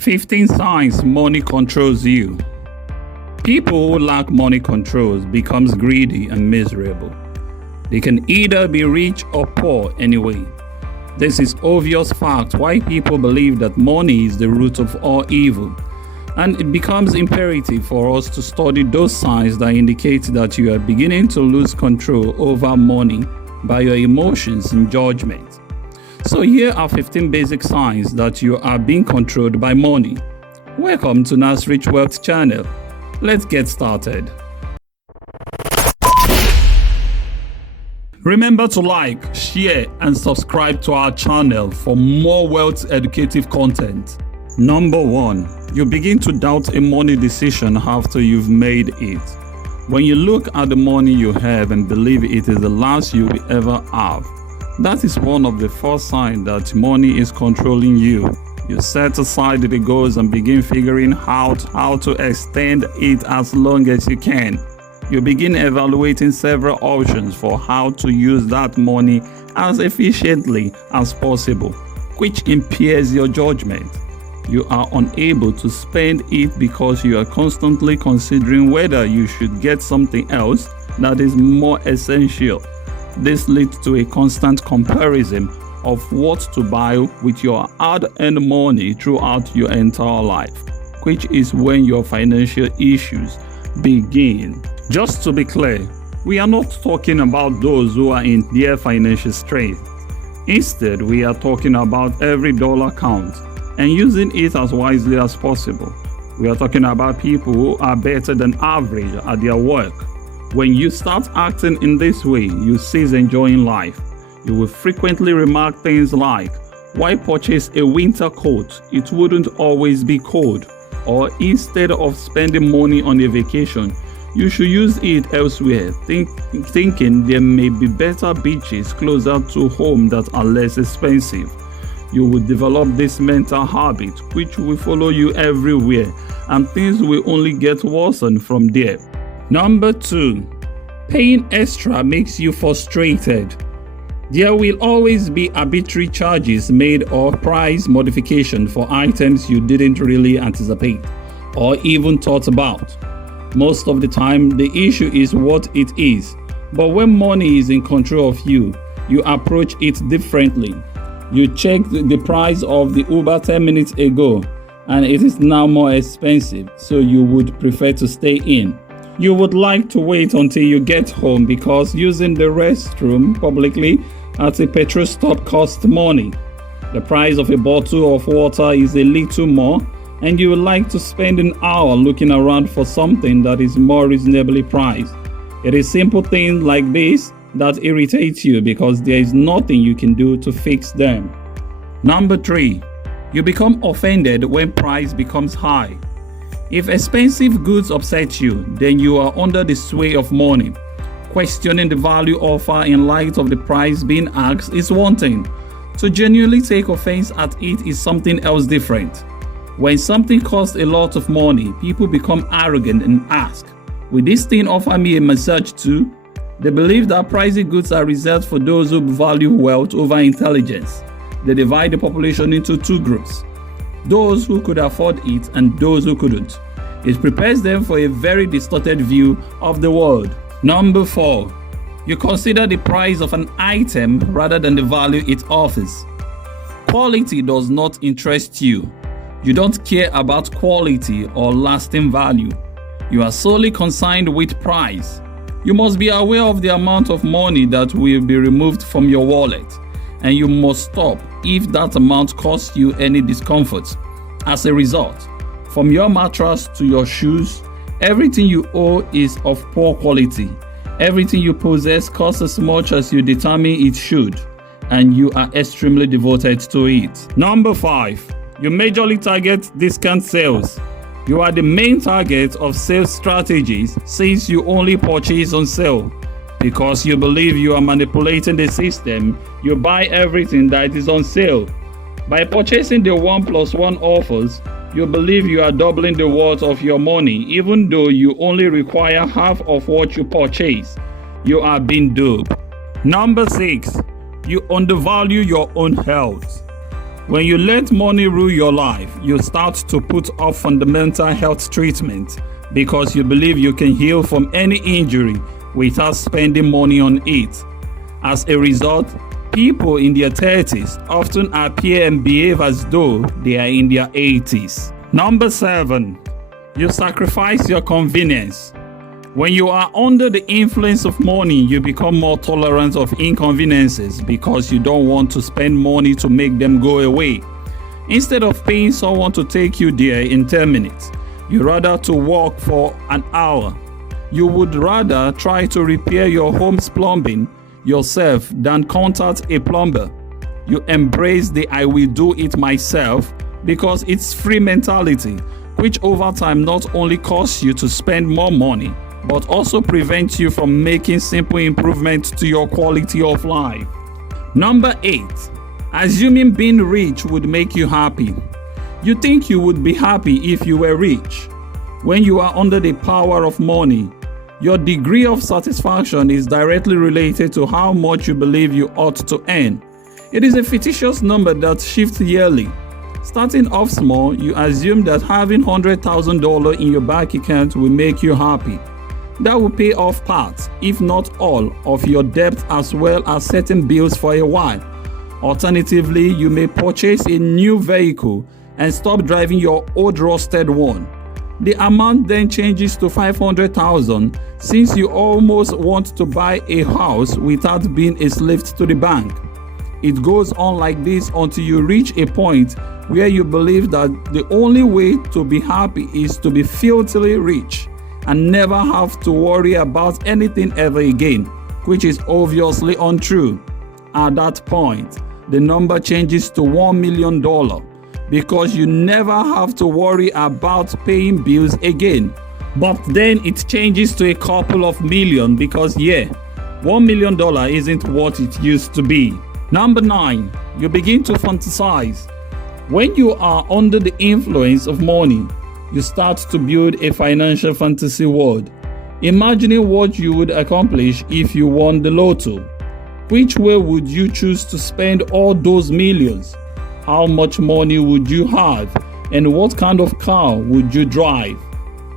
15 signs money controls you. People who lack money controls becomes greedy and miserable. They can either be rich or poor anyway. This is obvious fact why people believe that money is the root of all evil. And it becomes imperative for us to study those signs that indicate that you are beginning to lose control over money by your emotions and judgment. So here are 15 basic signs that you are being controlled by money. Welcome to Nastrich Wealth channel. Let's get started. Remember to like, share and subscribe to our channel for more wealth educative content. Number 1. You begin to doubt a money decision after you've made it. When you look at the money you have and believe it is the last you will ever have, that is one of the first signs that money is controlling you. You set aside the goals and begin figuring out how to extend it as long as you can. You begin evaluating several options for how to use that money as efficiently as possible, which impairs your judgment. You are unable to spend it because you are constantly considering whether you should get something else that is more essential. This leads to a constant comparison of what to buy with your hard-earned money throughout your entire life, which is when your financial issues begin. Just to be clear, we are not talking about those who are in their financial strength. Instead, we are talking about every dollar count and using it as wisely as possible. We are talking about people who are better than average at their work. When you start acting in this way, you cease enjoying life. You will frequently remark things like, why purchase a winter coat? It wouldn't always be cold. Or instead of spending money on a vacation, you should use it elsewhere, thinking there may be better beaches closer to home that are less expensive. You will develop this mental habit which will follow you everywhere, and things will only get worse from there. Number 2. Paying extra makes you frustrated. There will always be arbitrary charges made or price modification for items you didn't really anticipate or even thought about. Most of the time, the issue is what it is, but when money is in control of you, you approach it differently. You checked the price of the Uber 10 minutes ago and it is now more expensive, so you would prefer to stay in. You would like to wait until you get home because using the restroom publicly at a petrol stop costs money. The price of a bottle of water is a little more, and you would like to spend an hour looking around for something that is more reasonably priced. It is simple things like this that irritate you because there is nothing you can do to fix them. Number 3. You become offended when price becomes high. If expensive goods upset you, then you are under the sway of money. Questioning the value offer in light of the price being asked is one thing. To genuinely take offense at it is something else different. When something costs a lot of money, people become arrogant and ask, will this thing offer me a massage too? They believe that pricey goods are reserved for those who value wealth over intelligence. They divide the population into two groups: those who could afford it and those who couldn't. It prepares them for a very distorted view of the world. Number 4. You consider the price of an item rather than the value it offers. Quality does not interest you. You don't care about quality or lasting value. You are solely concerned with price. You must be aware of the amount of money that will be removed from your wallet, and you must stop if that amount causes you any discomfort. As a result, from your mattress to your shoes, everything you own is of poor quality. Everything you possess costs as much as you determine it should, and you are extremely devoted to it. Number 5. You majorly target discount sales. You are the main target of sales strategies since you only purchase on sale. Because you believe you are manipulating the system, you buy everything that is on sale. By purchasing the 1+1 offers, you believe you are doubling the worth of your money even though you only require half of what you purchase. You are being duped. Number 6. You undervalue your own health. When you let money rule your life, you start to put off fundamental health treatment because you believe you can heal from any injury without spending money on it. As a result, people in their 30s often appear and behave as though they are in their 80s. Number 7. You sacrifice your convenience. When you are under the influence of money, you become more tolerant of inconveniences because you don't want to spend money to make them go away. Instead of paying someone to take you there in 10 minutes, you rather to walk for an hour. You would rather try to repair your home's plumbing yourself than contact a plumber. You embrace the I will do it myself because it's free mentality, which over time not only causes you to spend more money, but also prevents you from making simple improvements to your quality of life. Number 8. Assuming being rich would make you happy. You think you would be happy if you were rich. When you are under the power of money, your degree of satisfaction is directly related to how much you believe you ought to earn. It is a fictitious number that shifts yearly. Starting off small, you assume that having $100,000 in your bank account will make you happy. That will pay off part, if not all, of your debt as well as certain bills for a while. Alternatively, you may purchase a new vehicle and stop driving your old rusted one. The amount then changes to $500,000 since you almost want to buy a house without being a slave to the bank. It goes on like this until you reach a point where you believe that the only way to be happy is to be filthily rich and never have to worry about anything ever again, which is obviously untrue. At that point, the number changes to $1 million because you never have to worry about paying bills again. But then it changes to a couple of million because $1 million isn't what it used to be. Number 9. You begin to fantasize. When you are under the influence of money, you start to build a financial fantasy world, imagining what you would accomplish if you won the lotto. Which way would you choose to spend all those millions? How much money would you have? And what kind of car would you drive?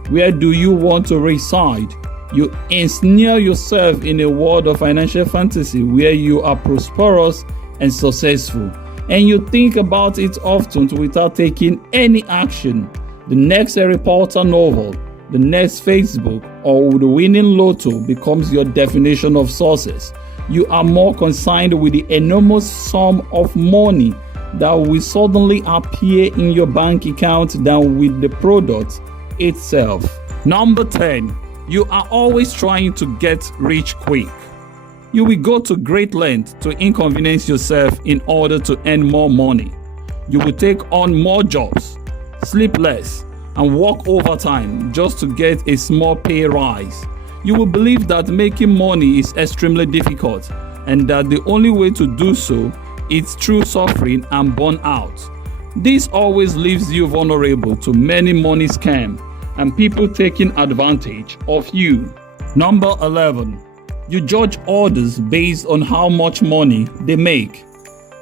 Where do you want to reside? You ensnare yourself in a world of financial fantasy where you are prosperous and successful, and you think about it often without taking any action. The next Harry Potter novel, the next Facebook, or the winning lotto becomes your definition of success. You are more concerned with the enormous sum of money that will suddenly appear in your bank account than with the product itself. Number 10. You are always trying to get rich quick. You will go to great lengths to inconvenience yourself in order to earn more money. You will take on more jobs, sleep less, and work overtime just to get a small pay rise. You will believe that making money is extremely difficult and that the only way to do so is through suffering and burnout. This always leaves you vulnerable to many money scams and people taking advantage of you. Number 11. You judge others based on how much money they make.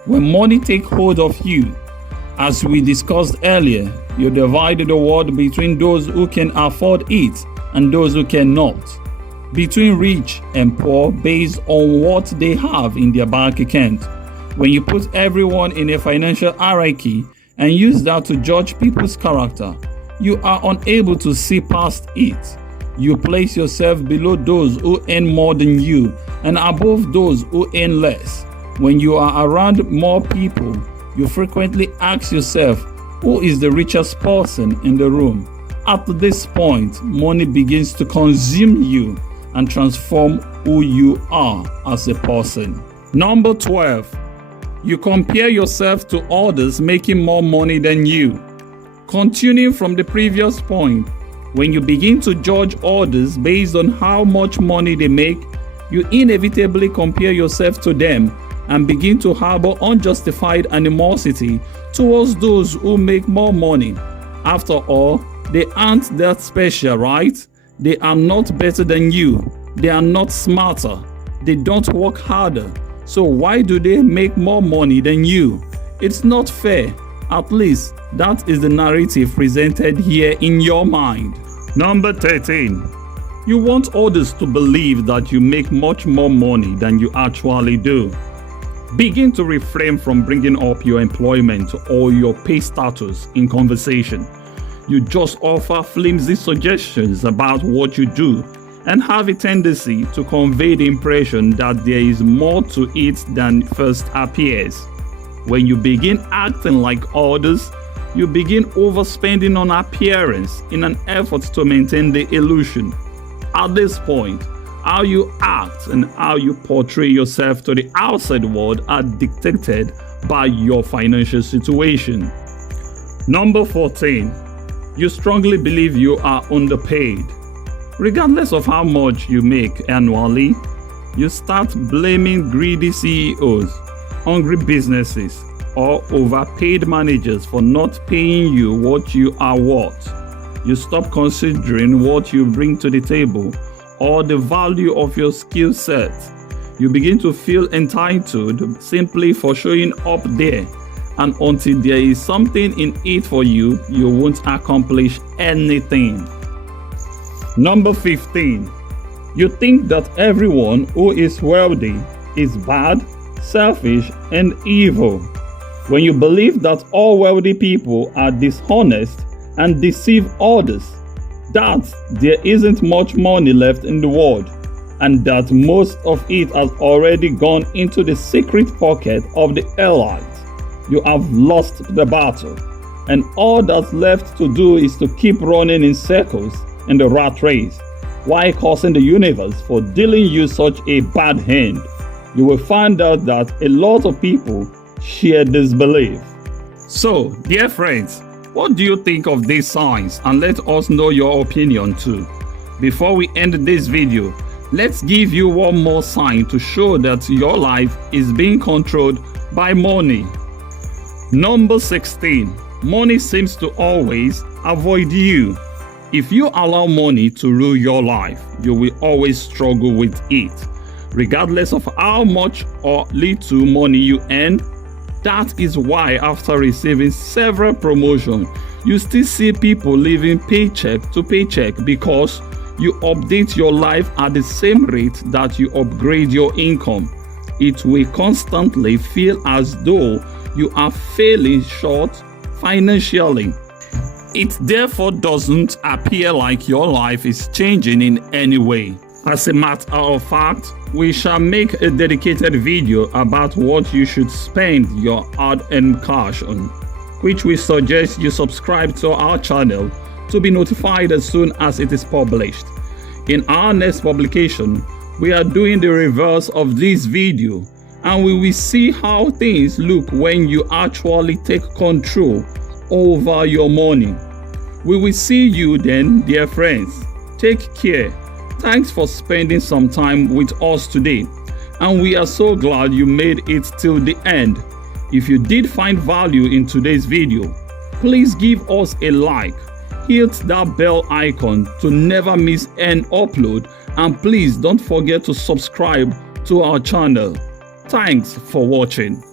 When money takes hold of you, as we discussed earlier, you divide the world between those who can afford it and those who cannot, between rich and poor based on what they have in their bank account. When you put everyone in a financial hierarchy and use that to judge people's character, you are unable to see past it. You place yourself below those who earn more than you and above those who earn less. When you are around more people, you frequently ask yourself, who is the richest person in the room? At this point, money begins to consume you and transform who you are as a person. Number 12. You compare yourself to others making more money than you. Continuing from the previous point, when you begin to judge others based on how much money they make, you inevitably compare yourself to them and begin to harbor unjustified animosity towards those who make more money. After all, they aren't that special, right? They are not better than you. They are not smarter. They don't work harder. So why do they make more money than you? It's not fair. At least that is the narrative presented here in your mind. Number 13. You want others to believe that you make much more money than you actually do. Begin to refrain from bringing up your employment or your pay status in conversation. You just offer flimsy suggestions about what you do and have a tendency to convey the impression that there is more to it than first appears. When you begin acting like others, you begin overspending on appearance in an effort to maintain the illusion. At this point, how you act and how you portray yourself to the outside world are dictated by your financial situation. Number 14. You strongly believe you are underpaid. Regardless of how much you make annually, you start blaming greedy CEOs, hungry businesses, or overpaid managers for not paying you what you are worth. You stop considering what you bring to the table or the value of your skill set. You begin to feel entitled simply for showing up there, and until there is something in it for you, you won't accomplish anything. Number 15. You think that everyone who is wealthy is bad, selfish, and evil. When you believe that all wealthy people are dishonest and deceive others, that there isn't much money left in the world, and that most of it has already gone into the secret pocket of the elite, you have lost the battle, and all that's left to do is to keep running in circles in the rat race, while cursing the universe for dealing you such a bad hand. You will find out that a lot of people share this belief. So, dear friends, what do you think of these signs? And let us know your opinion too. Before we end this video, let's give you one more sign to show that your life is being controlled by money. Number 16. Money seems to always avoid you. If you allow money to rule your life, you will always struggle with it. Regardless of how much or little money you earn, that is why after receiving several promotions, you still see people living paycheck to paycheck, because you update your life at the same rate that you upgrade your income. It will constantly feel as though you are falling short financially. It therefore doesn't appear like your life is changing in any way. As a matter of fact, we shall make a dedicated video about what you should spend your hard-earned cash on, which we suggest you subscribe to our channel to be notified as soon as it is published. In our next publication, we are doing the reverse of this video, and we will see how things look when you actually take control over your money. We will see you then, dear friends. Take care. Thanks for spending some time with us today, and we are so glad you made it till the end. If you did find value in today's video, please give us a like, hit that bell icon to never miss an upload, and please don't forget to subscribe to our channel. Thanks for watching.